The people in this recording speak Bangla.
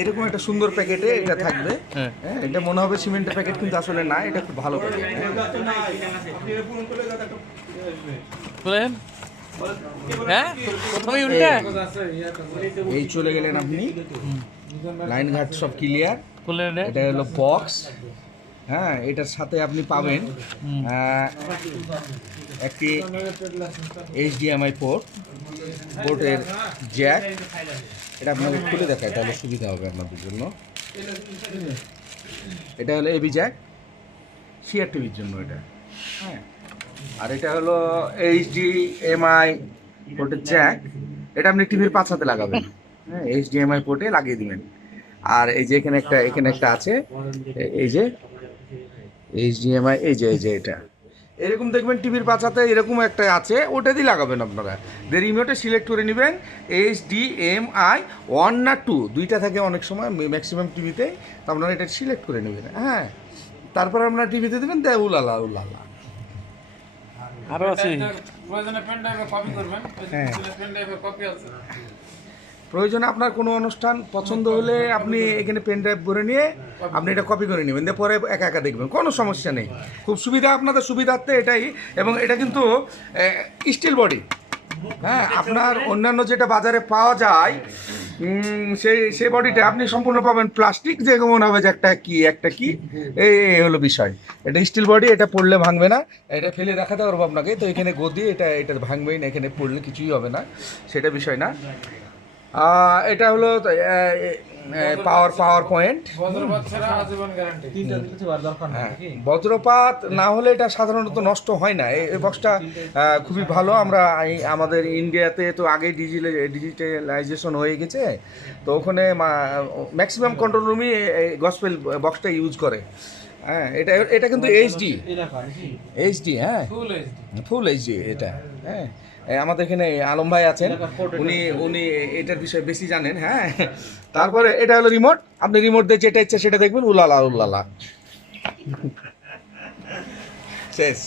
এরকম একটা সুন্দর প্যাকেটে এটা থাকবে। হ্যাঁ, এটা মনে হবে সিমেন্টের প্যাকেট, কিন্তু আসলে না, এটা খুব ভালো প্যাকেট। এই চলে গেলেন আপনি, লাইন ঘাট সব ক্লিয়ার। এটা হলো বক্স। হ্যাঁ, এটার সাথে আপনি পাবেন একটি HDMI পোর্টের জ্যাক। এটা আপনাকে খুলে দেখায়, তাহলে সুবিধা হবে আপনাদের জন্য। এটা হলো এবি জ্যাক, সিআর টিভির জন্য এটা। হ্যাঁ, আর এটা হলো HDMI পোর্টের জ্যাক। এটা আপনি টিভির পাছাতে লাগাবেন। হ্যাঁ, HDMI পোর্টে লাগিয়ে দিবেন। আর এই যে এখানে একটা আছে, এই যে HDMI, এই যে এটা এরকম দেখবেন টিভির পাছাতে এরকম একটা আছে, ওটা দিয়ে লাগাবেন আপনারা। রিমোটে সিলেক্ট করে নেবেন HDMI 1 না 2, দুইটা থাকে অনেক সময়, ম্যাক্সিমাম টিভিতে। তো আপনারা এটা সিলেক্ট করে নেবেন। হ্যাঁ, তারপর আপনারা টিভিতে দেবেন, দেয় উলালা উলালা। আরো আছে, প্রয়োজনে আপনার কোনো অনুষ্ঠান পছন্দ হলে আপনি এখানে পেন ড্রাইভ করে নিয়ে আপনি এটা কপি করে নেবেন, দিয়ে পরে একা একা দেখবেন, কোনো সমস্যা নেই। খুব সুবিধা, আপনাদের সুবিধার্থে এটাই। এবং এটা কিন্তু স্টিল বডি। হ্যাঁ, আপনার অন্যান্য যেটা বাজারে পাওয়া যায় সেই বডিটা আপনি সম্পূর্ণ পাবেন প্লাস্টিক, যে মনে হবে যে একটা কি এই হলো বিষয়। এটা স্টিল বডি, এটা পড়লে ভাঙবে না। এটা ফেলে দেখাতে পারবো আপনাকে, তো এখানে গদি, এটা ভাঙবেই না, এখানে পড়লে কিছুই হবে না, সেটা বিষয় না। এটা হলো পাওয়ার পয়েন্ট। বজ্রপাত না হলে এটা সাধারণত নষ্ট হয় না। এই বক্সটা খুবই ভালো। আমরা আমাদের ইন্ডিয়াতে তো আগেই ডিজিটালাইজেশন হয়ে গেছে, তো ওখানে ম্যাক্সিমাম কন্ট্রোল রুমই গসপেল বক্সটা ইউজ করে। হ্যাঁ, এটা কিন্তু এইচডি। হ্যাঁ, ফুল এইচডি এটা। হ্যাঁ, আমাদের এখানে আলম ভাই আছেন, উনি এটার বিষয়ে বেশি জানেন। হ্যাঁ, তারপরে এটা হলো রিমোট, আপনি রিমোট দিয়ে যেটা ইচ্ছা সেটা দেখবেন, উলালা উল্লালা শেষ।